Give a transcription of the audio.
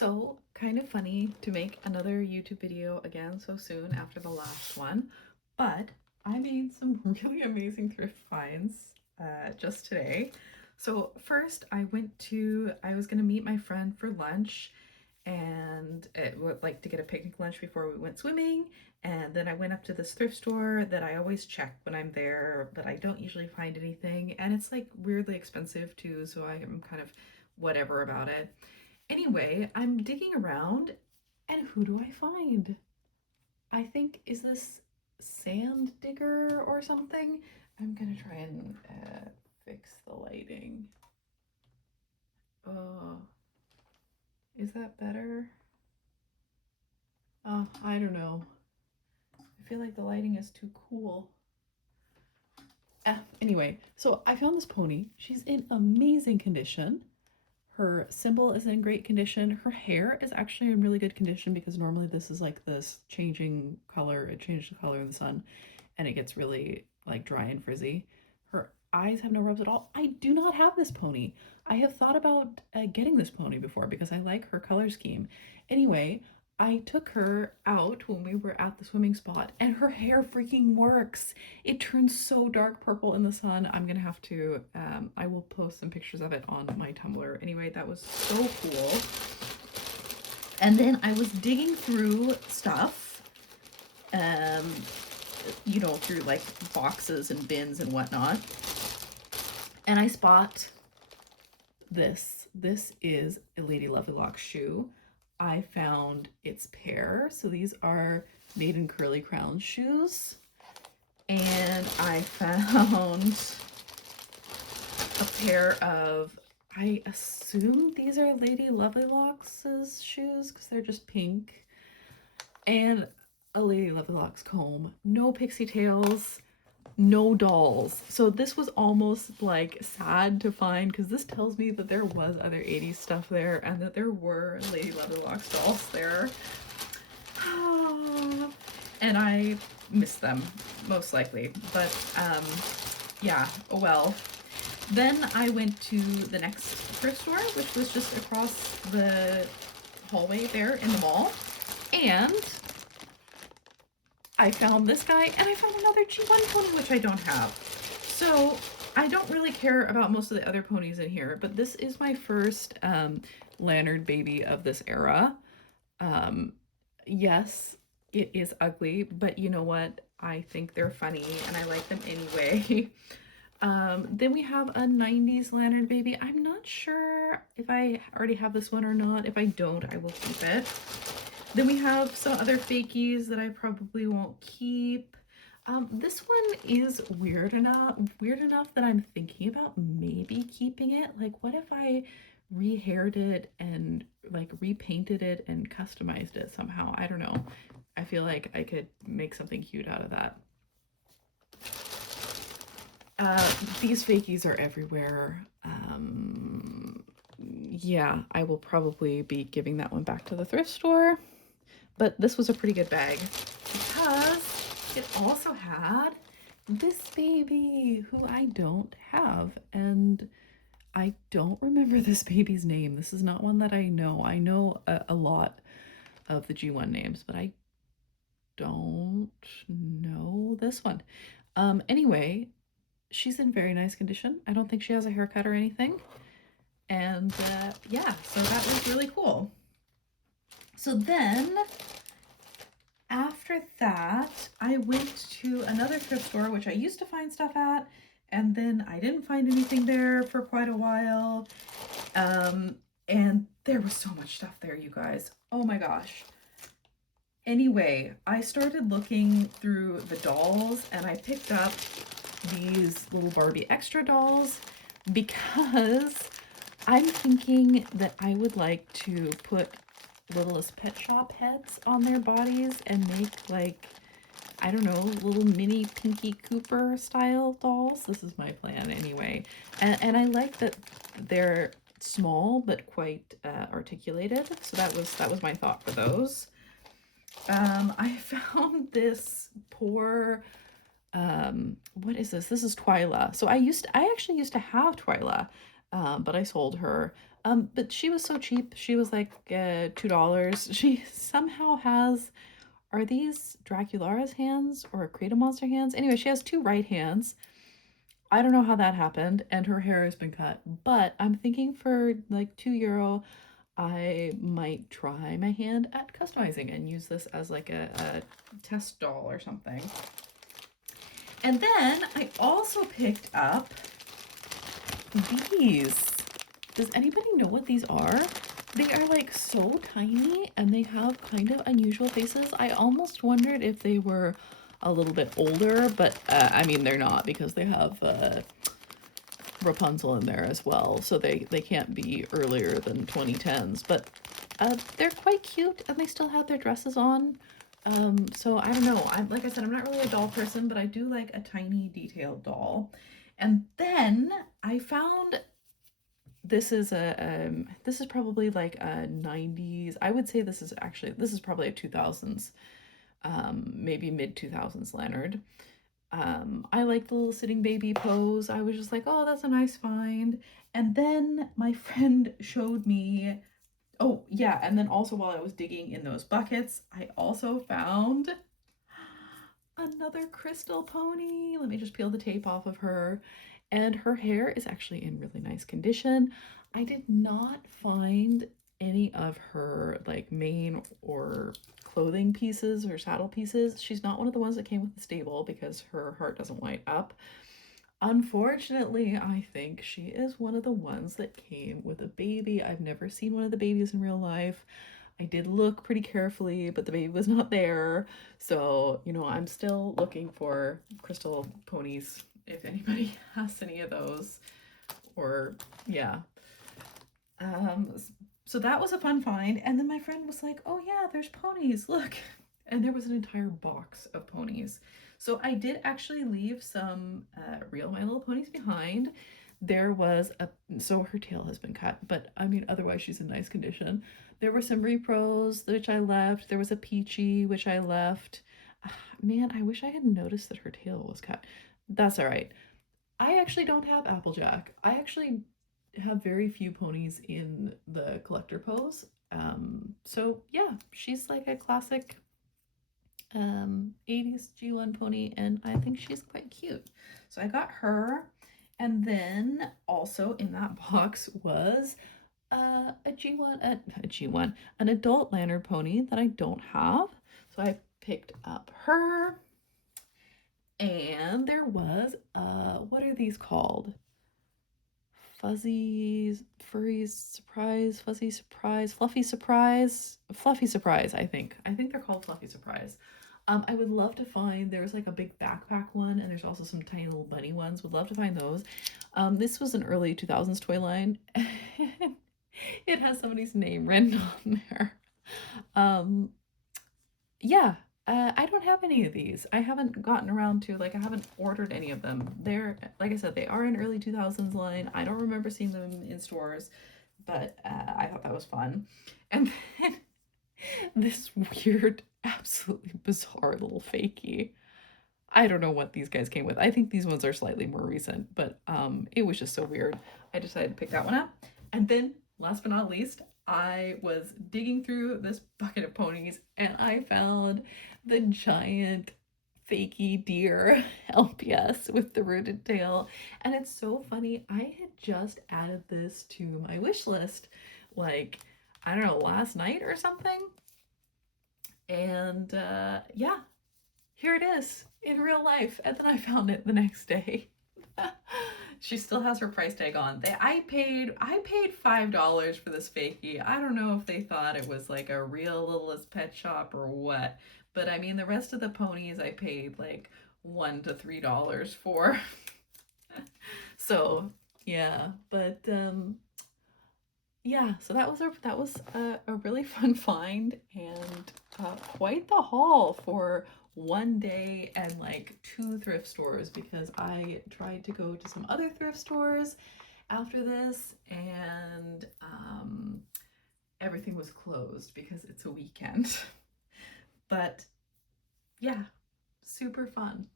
So kind of funny to make another YouTube video again so soon after the last one, but I made some really amazing thrift finds just today. So first I was gonna meet my friend for lunch and it would like to get a picnic lunch before we went swimming. And then I went up to this thrift store that I always check when I'm there, but I don't usually find anything. And it's like weirdly expensive too, so I am kind of whatever about it. Anyway, I'm digging around and who do I find? I think, is this sand digger or something? I'm gonna try and fix the lighting. Oh, is that better? Oh, I don't know. I feel like the lighting is too cool. Anyway, so I found this pony. She's in amazing condition. Her symbol is in great condition. Her hair is actually in really good condition because normally this is like this changing color. It changed the color in the sun and it gets really like dry and frizzy. Her eyes have no rubs at all. I do not have this pony. I have thought about getting this pony before because I like her color scheme. Anyway, I took her out when we were at the swimming spot and her hair freaking works. It turns so dark purple in the sun. I'm gonna have to, I will post some pictures of it on my Tumblr. Anyway, that was so cool. And then I was digging through stuff, through like boxes and bins and whatnot. And I spot this. This is a Lady Lovelocks shoe. I found its pair. So these are Made in Curly Crown shoes. And I found a pair of, I assume these are Lady Lovelocks' shoes because they're just pink. And a Lady Lovelocks comb. No pixie tails, no dolls. So this was almost like sad to find because this tells me that there was other 80s stuff there and that there were Lady Lovelocks dolls there. And I missed them, most likely. But yeah, oh well. Then I went to the next thrift store, which was just across the hallway there in the mall. And I found this guy, and I found another G1 pony, which I don't have. So I don't really care about most of the other ponies in here, but this is my first Lanyard baby of this era. Yes, it is ugly, but you know what? I think they're funny, and I like them anyway. Then we have a 90s Lanyard baby. I'm not sure if I already have this one or not. If I don't, I will keep it. Then we have some other fakies that I probably won't keep. This one is weird enough that I'm thinking about maybe keeping it. Like, what if I re-haired it and like repainted it and customized it somehow? I don't know. I feel like I could make something cute out of that. These fakies are everywhere. Yeah, I will probably be giving that one back to the thrift store. But this was a pretty good bag because it also had this baby who I don't have. And I don't remember this baby's name. This is not one that I know. I know a lot of the G1 names, but I don't know this one. Anyway, she's in very nice condition. I don't think she has a haircut or anything. And yeah, so that was really cool. So then after that, I went to another thrift store, which I used to find stuff at, and then I didn't find anything there for quite a while. And there was so much stuff there, you guys. Oh my gosh. Anyway, I started looking through the dolls and I picked up these little Barbie extra dolls because I'm thinking that I would like to put Littlest Pet Shop heads on their bodies and make like, I don't know, little mini Pinky Cooper style dolls. This is my plan anyway. And I like that they're small but quite articulated. So that was my thought for those. I found this poor, what is this? This is Twyla. So I actually used to have Twyla. but I sold her. But she was so cheap. She was like $2. She somehow has, are these Draculaura's hands or Creative Monster hands? Anyway, she has two right hands. I don't know how that happened, and her hair has been cut. But I'm thinking for like €2, I might try my hand at customizing and use this as like a test doll or something. And then I also picked up these. Does anybody know what these are? They are like so tiny and they have kind of unusual faces. I almost wondered if they were a little bit older, but I mean, they're not because they have Rapunzel in there as well. So they can't be earlier than 2010s, but they're quite cute and they still have their dresses on. So I don't know. I'm, like I said, I'm not really a doll person, but I do like a tiny detailed doll. And then I found, this is this is probably like a 90s. I would say this is probably a 2000s, maybe mid 2000s Leonard. I like the little sitting baby pose. I was just like, oh, that's a nice find. And then my friend showed me, oh yeah, and then also while I was digging in those buckets, I also found another crystal pony. Let me just peel the tape off of her. And her hair is actually in really nice condition. I did not find any of her like mane or clothing pieces or saddle pieces. She's not one of the ones that came with the stable because her heart doesn't light up. Unfortunately, I think she is one of the ones that came with a baby. I've never seen one of the babies in real life. I did look pretty carefully, but the baby was not there. So, you know, I'm still looking for crystal ponies if anybody has any of those. Or, yeah. Um, so that was a fun find. And then my friend was like, oh, yeah, there's ponies. Look. And there was an entire box of ponies. So I did actually leave some real My Little Ponies behind. There was a, so her tail has been cut, but I mean, otherwise she's in nice condition. There were some repros, which I left. There was a Peachy, which I left. Man, I wish I had noticed that her tail was cut. That's all right. I actually don't have Applejack. I actually have very few ponies in the collector pose. So yeah, she's like a classic 80s G1 pony, and I think she's quite cute. So I got her, and then also in that box was a G1, a G1, an adult Lantern pony that I don't have. So I picked up her, and there was what are these called? Fuzzy, furry surprise, fuzzy surprise, fluffy surprise. I think they're called fluffy surprise. I would love to find, there's like a big backpack one, and there's also some tiny little bunny ones. Would love to find those. This was an early 2000s toy line. It has somebody's name written on there. Um, yeah, I don't have any of these. I haven't gotten around to, like, I haven't ordered any of them. They're, like I said, they are an early 2000s line. I don't remember seeing them in stores, but I thought that was fun. And then this weird, absolutely bizarre little fakie. I don't know what these guys came with. I think these ones are slightly more recent, but it was just so weird. I decided to pick that one up. And then, last but not least, I was digging through this bucket of ponies and I found the giant fakie deer LPS with the rooted tail. And it's so funny. I had just added this to my wish list, like, I don't know, last night or something. And yeah, here it is in real life. And then I found it the next day. She still has her price tag on. I paid $5 for this fakie. I don't know if they thought it was like a real Littlest Pet Shop or what, but I mean the rest of the ponies I paid like $1 to $3 for. So yeah, but yeah, so that was a really fun find, and quite the haul for one day and like two thrift stores, because I tried to go to some other thrift stores after this, and everything was closed because it's a weekend. But yeah, super fun.